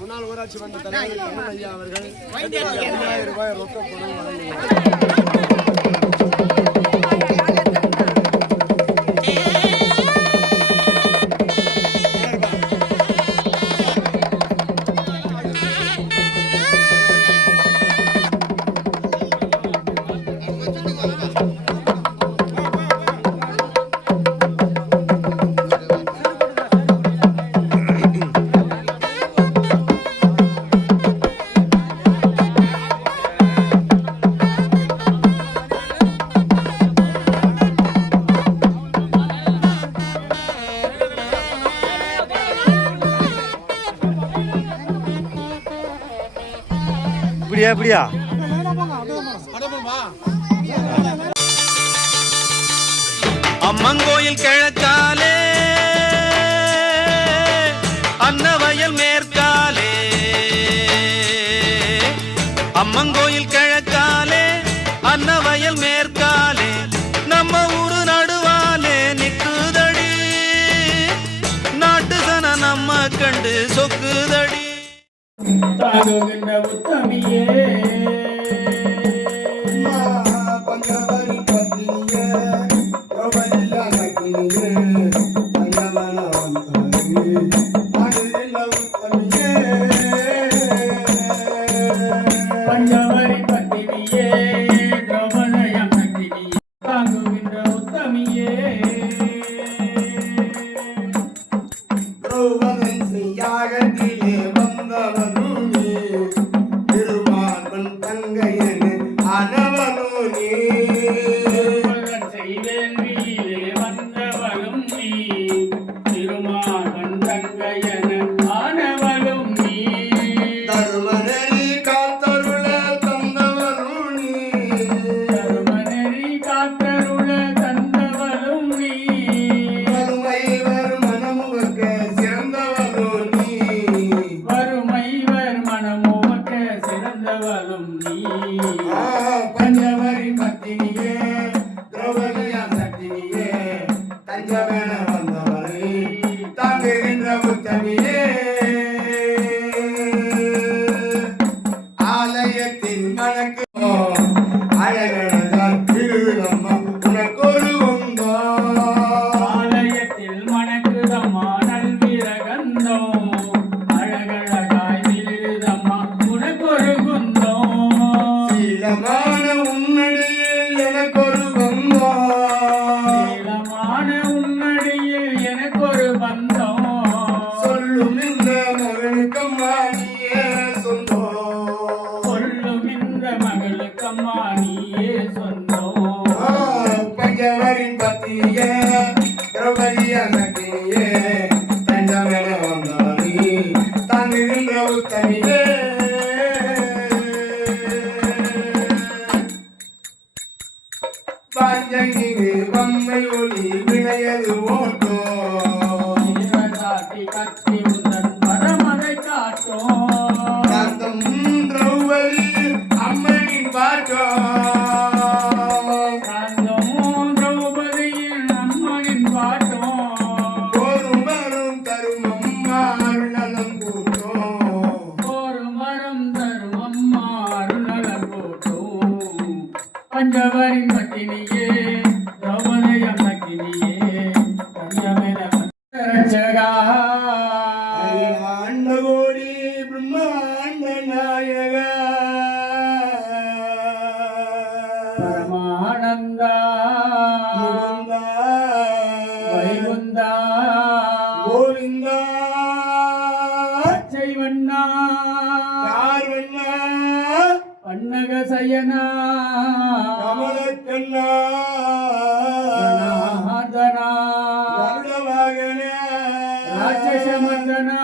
முன்னாள் ஊராட்சி மன்ற தலைவர் ஐயா அவர்கள் 5000 ரூபாய் ரொக்க பணம் வழங்குகிறார். அப்படியா அம்மங்கோயில் கிழக்காலே அன்னவயல் மேற்காலே அம்மங்கோயில் கிழக்காலே அன்னவயல் மேற்காலே நம்ம ஊரு நடுவாலே நிக்குதடி நாட்டு சன நம்ம கண்டு சொக்குதடி தாங்குகின்ற உத்தமியே பஞ்சவரி பத்தினியே உத்தமியே பஞ்சவரி பத்தினியே திரௌபதியம் பத்தினியே தாங்குகின்ற உத்தமியே திரௌபதன் யாகத்திலே பஞ்சவரி பத்தினியே திரௌபதியா சக்தினியே தஞ்சமென வந்தவரை தாங்குகின்ற உத்தமியே ஆலயத்தின் மணக்கு அழகழகால் திருவிழம்மா உனக்கொரு உண்டோ ஆலயத்தில் மணக்குதம்மா நல்விரகந்தம் அழகழகாய் விழுதம்மா உனக்கொரு குந்தம் சீலமான உன்னடியில் எனக்கொரு பந்தம் சீலமான உன்னடியில் எனக்கொரு பந்தம் சொல்லும் இந்த மகளுக்கம்மா நீயே சொந்தம் சொல்லும் இந்த மகளுக்கம்மா நீயே சொந்தம் பஞ்சவரி பத்தினியே திரௌபதியா சக்தினியே தஞ்சமென வந்தாரி தாங்குகின்ற உத்தமியே பாஞ்சங்கிரு வம்மை ஒளி விளையது ஓட்டோ சாத்தி கத்தி உந்தன் பரமதை காட்டோ காந்தம் திரௌபதி அம்மனின் பாட்டோ காந்தம் திரௌபதியின் அம்மனின் பாட்டோ போரும் வரும் தரும் அம்மா அருணலம் கூட்டோ போரும் வரும் தரும் அம்மா அருணலம் கூட்டோ பஞ்சவரி பத்தினியே திரௌபதியம் பத்தினியே பஞ்சமென ரட்சகா அண்டகோடி பிரம்மாண்ட நாயகா பரமானந்தா வைகுந்தா கோவிந்தா செய்வண்ணா யார்வண்ணா பன்னக சயனா கமலக்கண்ணா கணாதனா கருடவாகன ராட்சசமர்தனா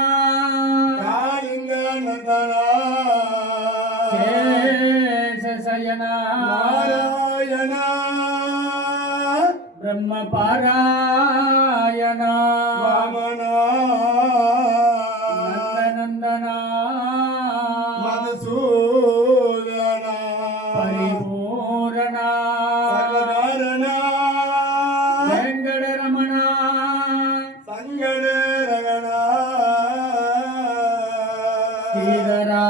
காளிங்கநந்தனா சேஷசயனா நாராயணா பிரம்ம பாராயணா வாமனா நந்தநந்தனா மதுசூதனா பரிபூரணா சகதாரணா வெங்கடரமணா சங்கடரகணா ஸ்ரீதரா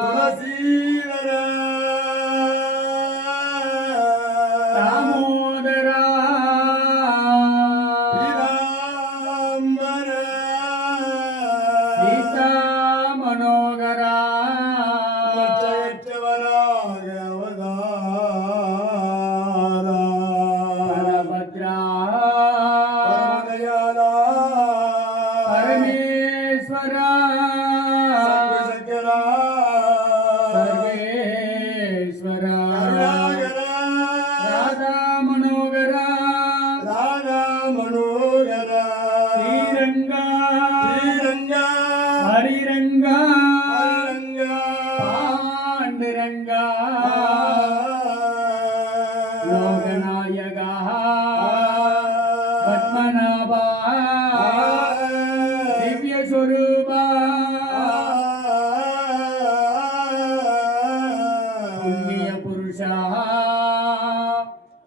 துளசீதர தாமோதரா பீதாம்பர சீதா மனோகரா மற்றவராக அவதாரா பரபத்ரா பரமதயாளா பரமேஸ்வரா சங்கரா சர்வேஸ்வரா கருணாகரா ராதா மனோகரா ராதா மனோகரா ஸ்ரீரங்கா ஸ்ரீரங்கா ஹரிரங்கா ஹரிரங்கா பாண்டுரங்கா லோகநாயகா பத்மநாபா திவ்ய ஸ்வரூபா புண்ணிய புருஷா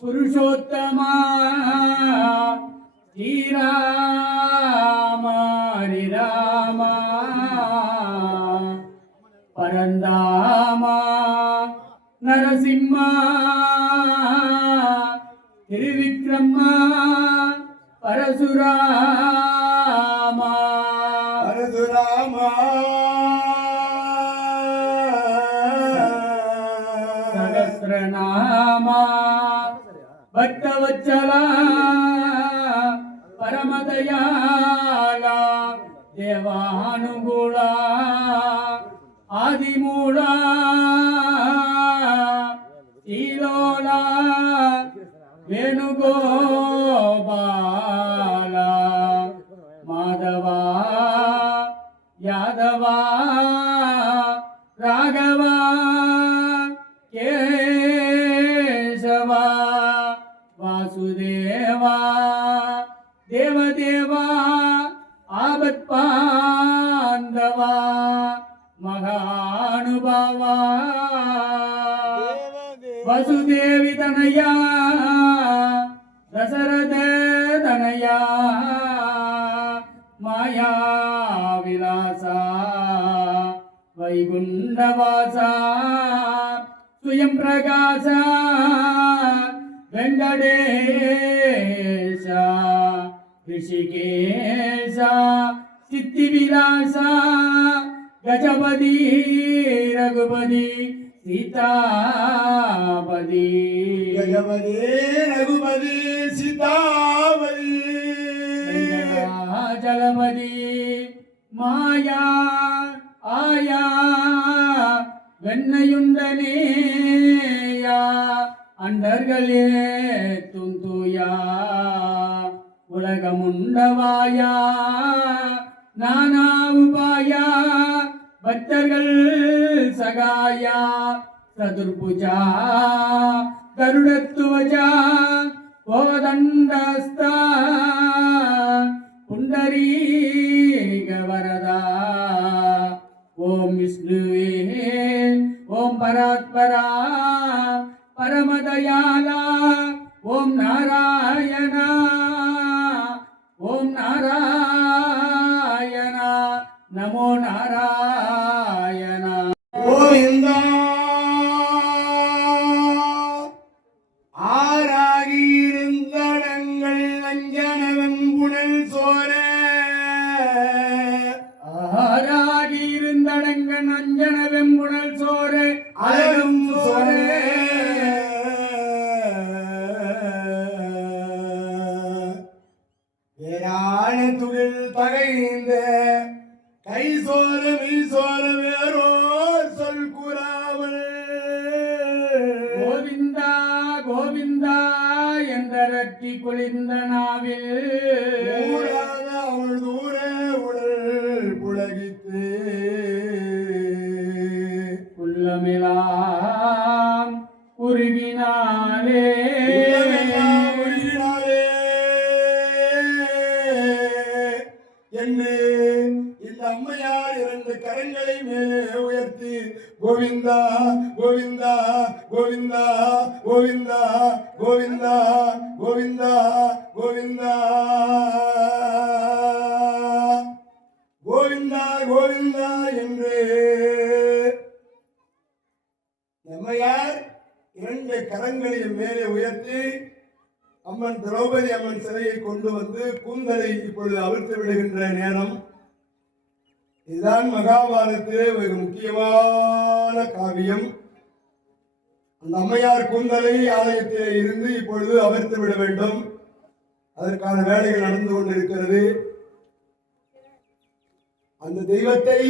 புருஷோத்தமா ஸ்ரீராமா ஹரிராமா பரந்தாமா நரசிம்மா திருவிக்ரமா பரசுராமா பரசுராமா சகஸ்ரநாமா பக்தவச்சலா பரமதயாலா தேவானுகூலா ஆதிமூலா ஈலோலா வேணுகோபாலா மாதவா யாதவா ராகவா கேசவா வாசுதேவா தேவதேவா ஆபத்பாந்தவா மகானுபாவா வசுதேவி தனயா தசரத தனயா மாயா விலாசா வைகுண்டவாசா சுயம் பிரகாசா வெங்கடேஷா ரிஷிகேஷா சித்தி விலாசா கஜபதி ரகுபதி சீதாபதி ஜகவதி ரகுபதி சீதாபதி ஜலபதி மாயா ஆயா வெண்ணையுண்டனேயா அண்டர்களே துந்துயா உலகமுண்டவாயா நானா உபாயா பக்தர்கள் சகாயா சதுர்புஜா கருடத்துவஜா கோதண்டஸ்தா புண்டரீகவரதா ஓம் விஷ்ணுவே ஓம் பராத்பரா பரமதயாலா ஓம் நாராயணா ஓம் நாராயணா நமோ நாராயணா கோவிந்தா ஆராகியிருந்தடங்கள் அஞ்சனவன் புனல் சோர ஆராகி இருந்தடங்கன் அஞ்சன வெம்புணல் சோறு அழகும் சோறு வேறான துளில் பகைந்த கை சோர மெய் சோர வேறோ சொல் கூறாமல் கோவிந்தா கோவிந்தா என்றரத்தி குளிர்ந்த நாவில் ஊடாத அவள் தூர உடல் புலகித்து உள்ளமெலாம் உருகினாலே என்று இந்த அம்மையார் இரண்டு கரங்களை மேலே உயர்த்தி கோவிந்தா கோவிந்தா கோவிந்தா கோவிந்தா கோவிந்தா கோவிந்தா கோவிந்தா கோவிந்தா கோவிந்தா இரண்டு கரங்களையும் மேலே உயர்த்தி அம்மன் திரௌபதி அம்மன் சிலையை கொண்டு வந்து கூந்தலை இப்பொழுது அவிழ்த்து விடுகின்ற நேரம். இதுதான் மகாபாரதத்திலே ஒரு முக்கியமான காவியம். அந்த அம்மையார் கூந்தலை ஆலயத்திலே இருந்து இப்பொழுது அவிழ்த்து விட வேண்டும். அதற்கான வேலைகள் நடந்து கொண்டிருக்கிறது. அந்த தெய்வத்தை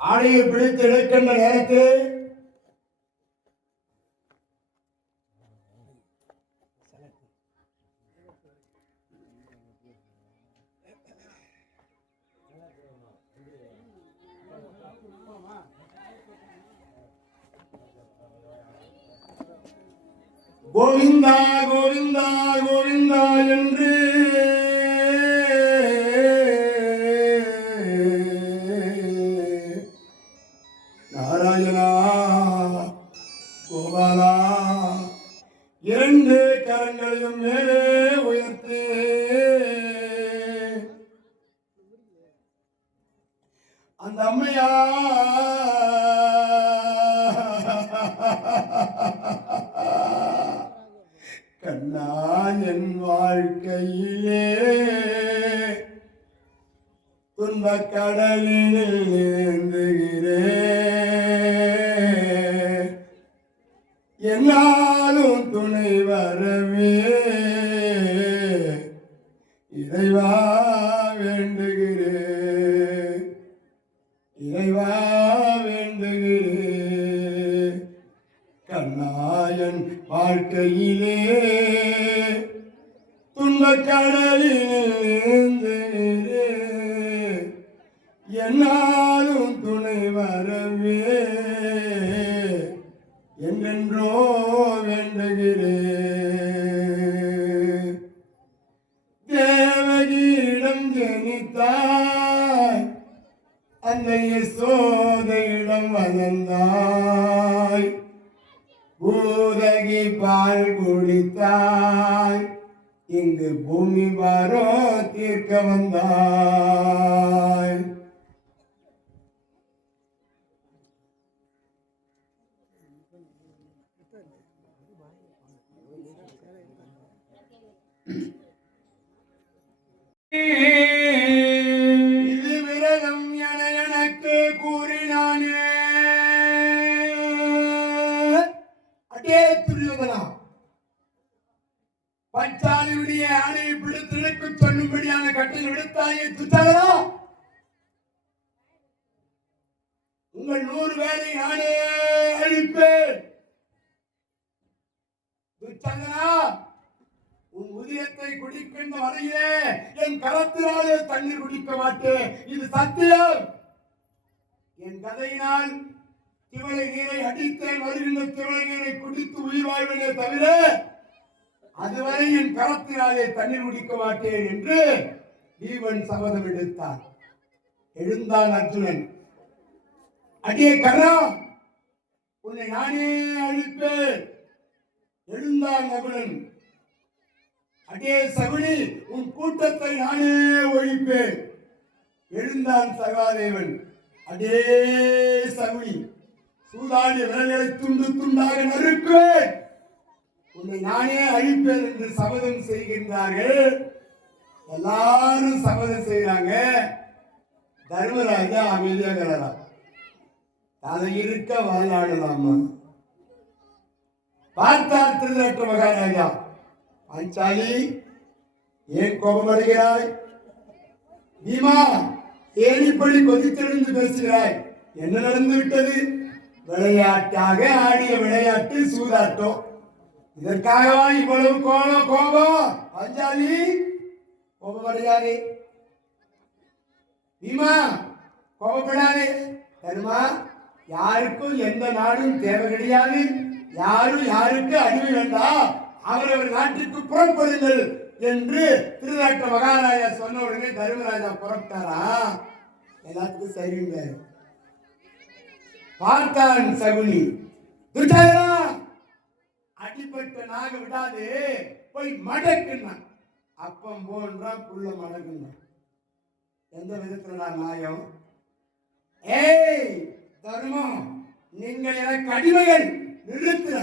ஆடையை பிடித்து இழக்கின்ற நேரத்தில் கோவிந்தா கோவிந்தா கோவிந்தா என்று நாராயணா கோபாலா இரண்டு கரங்களையும் மேலே உயர்த்து அந்த அம்மையா கண்ணா என் வாழ்க்கையிலே துன்பக் கடலில் நீந்துகிறேன், என்னாலும் துணை வரவே இறைவா வேண்டுகிறேன், இறைவா வேண்டுகிறேன். கண்ணாயன் வாழ்க்கையிலே துன்பக் கடலில் என்னாலும் துணை வரவே என்றென்றோ வேண்டுகிறேன். தேவகியிடம் ஜனித்தாய், அந்த யசோதையிடம் வளர்ந்தாய், பூதகி பால் குடித்தாய், இங்கு பூமி பாரோ தீர்க்க வந்தாய். இது விரதம் என எனக்கு கூறினானே. அடே துரியோதனா, பஞ்சாலியுடைய ஆணையை பிடித்திருக்க சொல்லும்படியான கட்டளை விடுத்தாயே துச்சாதனா. உங்கள் 100 பேரை நானே அழிப்பேன். துச்சாதனா, உன் உதயத்தை குடிக்கின்ற வரையிலே என் கரத்தினாலே தண்ணீர் குடிக்க மாட்டேன், இது சத்தியம். என் கதையினால் திவலை நீரை அடித்தேன், வருகின்ற திவலை நீரை குடித்து உயிர் வாழ்வனே தவிர அதுவரை என் கரத்தினாலே தண்ணீர் குடிக்க மாட்டேன் என்று பீமன் சபதம் எடுத்தான். எழுந்தான் அர்ஜுனன். அடியே கர்ணா, உன்னை நானே அழிப்பேன். எழுந்தான் நகுலன். அடே சகுனி, உன் கூட்டத்தை நானே ஒழிப்பேன். எழுந்தான் சகாதேவன். அடே சகுனி, சூதாடி விரல்களை துண்டு துண்டாக நறுக்குவேன், உன்னை நானே அழிப்பேன் என்று சபதம் செய்கின்றார்கள். எல்லாரும் சபதம் செய்யறாங்க. தர்மராஜா அமைதியாக அதை இருக்க வாழ்நாடலாமா. பார்த்தார் திருதற்ற மகாராஜா. பாஞ்சாலி, ஏன் கோபமடைகிறாய்? பீமா, ஏன் இப்படி கொதித்தெழுந்து பேசுகிறாய்? என்ன நடந்து விட்டது? விளையாட்டாக ஆடிய விளையாட்டு சூதாட்டம், இதற்காகவா இவ்வளவு கோபம்? பாஞ்சாலி, கோபமடையாதே. பீமா, கோபப்படாதே. தருமா, யாருக்கும் எந்த நாடும் தேவை கிடையாது. யாரும் யாருக்கு அடிமை வேண்டாம், அவரவர் நாட்டுக்கு புறப்படுங்கள் என்று திருநாட்ட மகாராஜா சொன்ன உடனே தர்மராஜா புறப்பட்டாரா. எல்லாத்துக்கும் சரிங்க. பார்த்தான் சகுனி. துர்ஜாதனா, அடிப்பட்ட நாக விடாது, போய் மடக்குன்னா. அப்பம் போன்றான், புள்ள மடக்குன்னா. எந்த விதத்துல நியாயம்? ஏய் தர்மம், நீங்கள் எனக்கு அடிமைகள், நிறுத்துற.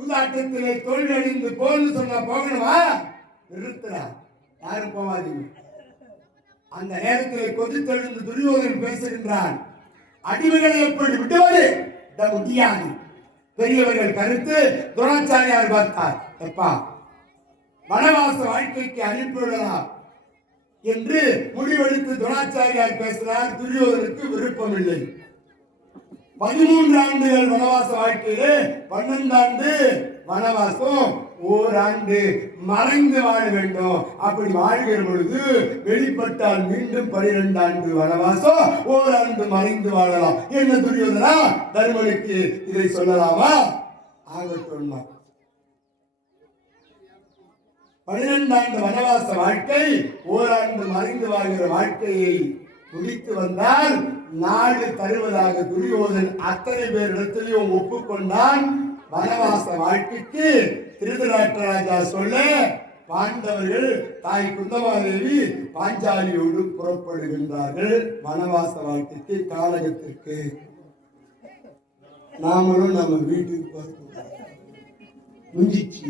சூதாட்டத்திலே தோல்வியடைந்து போன்னு சொன்னா போகணுமா? நிறுத்துறா, யாரும் போவாதீங்க. அந்த நேரத்தில் கொதித்தெழுந்து துரியோதனன் பேசுகின்றான், அடிமைகளை எப்படி விடுவது? முடியாது. பெரியவர்கள் கருத்து துரோணாச்சாரியார் பார்த்தார், எப்பா வனவாச வாழ்க்கைக்கு அனுப்பிவிடலாம் என்று முடிவெடுத்து துரோணாச்சாரியார் பேசினார். துரியோதனுக்கு விருப்பம் இல்லை. 13 ஆண்டுகள் வனவாச வாழ்க்கையிலே 12 ஆண்டு வனவாசம், ஓராண்டு மறைந்து வாழ வேண்டும். அப்படி வாழ்கிற பொழுது வெளிப்பட்டால் மீண்டும் 12 ஆண்டு வனவாசம், ஓராண்டு மறைந்து வாழலாம். என்ன துரியோதனா, தருமனுக்கு இதை சொல்லலாமா? ஆகட்டும். 12 ஆண்டு வனவாச வாழ்க்கை, ஓராண்டு மறைந்து வாழ்கிற வாழ்க்கையை முடித்து வந்தால் நாடு தருவதாக துரியோதன் அத்தனை பேரிடத்திலையும் ஒப்புக்கொண்டான். வனவாச வாழ்க்கைக்கு திருதராஷ்டிரராஜா சொல்ல பாண்டவர்கள் தாய் குந்தமாதேவி பாஞ்சாலியோடு புறப்படுகின்றார்கள் வனவாச வாழ்க்கைக்கு, கானகத்திற்கு. நாமளும் நம்ம வீட்டுக்கு முடிஞ்சிச்சு.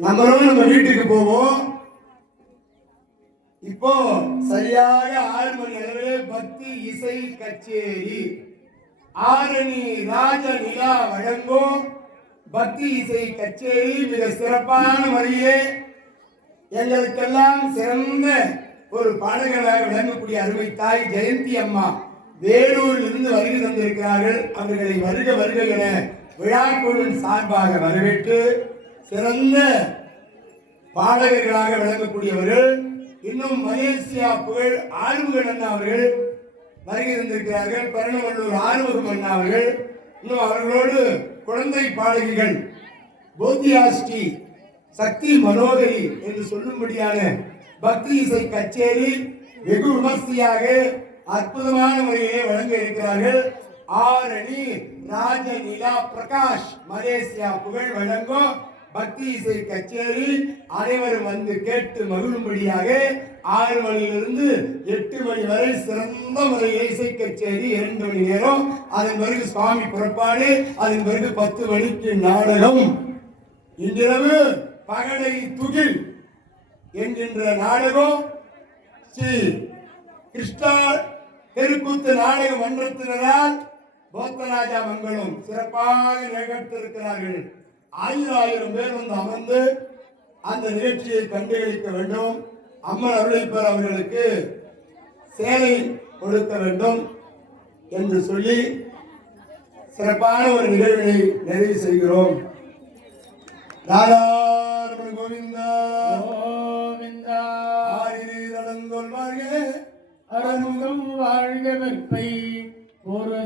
நம்மளும் நம்ம வீட்டுக்கு போவோம். இப்போ சரியாக 6 மணி அளவிலே பக்தி இசை கச்சேரி, ஆரணி ராஜ நிலா வழங்கும் பக்தி இசை கச்சேரி மிக சிறப்பான முறையிலே எங்களுக்கெல்லாம் சிறந்த ஒரு பாடகராக விளங்கக்கூடிய அருமை தாய் ஜெயந்தி அம்மா வேலூரில் இருந்து வருகை தந்திருக்கிறார்கள். அவர்களை வருக வருக என விழாக்குழுவின் சார்பாக வரவேற்று சிறந்த பாடகர்களாக விளங்கக்கூடியவர்கள், இன்னும் மலேசியா புகழ் ஆறுமுகன் அண்ணா அவர்கள் வருகை தந்திருக்கிறார்கள். பரணவல்லூர் ஆறுமுகம் அண்ணா அவர்கள், இன்னும் அவர்களோடு குழந்தை பாடகிகள் போத்தியாஸ்ரீ சக்தி மனோகரி என்று சொல்லும்படியான பக்தி இசை கச்சேரி வெகு விமர்சையாக அற்புதமான முறையிலே வழங்க இருக்கிறார்கள். ஆரணி ராஜ நிலா பிரகாஷ் மலேசியா புகழ் வழங்கும் பக்தி இசை கச்சேரி அனைவரும் வந்து கேட்டு மகிழும்படியாக 6 மணியிலிருந்து 8 மணி வரை சிறந்த முறையில் இசை கச்சேரி 2 மணி நேரம். அதன் பிறகு சுவாமி புறப்பாடு, அதன் பிறகு 10 மணிக்கு நாடகம். இன்றிரவு பகடை துகில் என்கின்ற நாடகம் ஸ்ரீ கிருஷ்ணா தெருக்கூத்து நாடக மன்றத்தினரால் போத்தராஜா மங்கலம் சிறப்பாக நிகழ்த்திருக்கிறார்கள். 1000 பேர் வந்து அமர்ந்து அந்த நிகழ்ச்சியை கண்டுகளிக்க வேண்டும். அம்மன் அருளைப்பர் அவர்களுக்கு சேலை கொடுக்க வேண்டும் என்று சொல்லி சிறப்பான ஒரு நிகழ்வினை நிறைவு செய்கிறோம். கோவிந்தா கோவிந்தா. ஆரிரீரடங்கொள் வாழ்க, அருமுகம் வாழ்க வெற்பை ஒரு